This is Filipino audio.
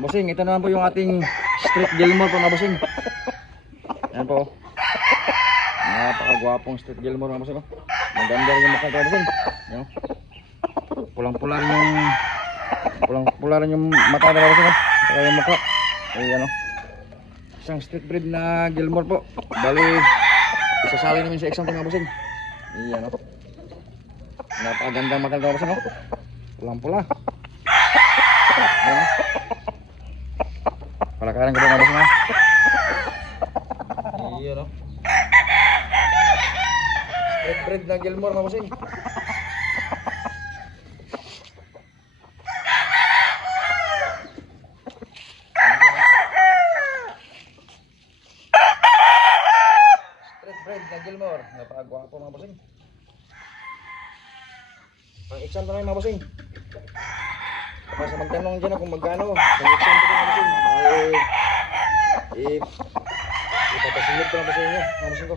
Mga bossing, ito naman po yung ating street Gilmore po mga bossing. Ayan po. Napakagwapong street Gilmore mga bossing. Maganda rin yung mukha mga bossing. Ayan. Pulang-pula rin yung mata mga bossing. Saka yung mukha. Ayan o. Isang street breed na Gilmore po. Bali, isasali namin sa exam mga bossing. Ayan o. Napakagandang mata mga bossing o. Pulang-pula. Ayan o. Palakaran ko po mga bossing ha. Iyon o. Street breed na Gilmore mga bossing. Street breed na Gilmore. Napakagwapo mga bossing. Pang exam na mga bossing. Basta magtanong dyan kung magkano. Pang exam ko mga bossing. Ipapasilip ko lang po sa inyo mga bossing ko.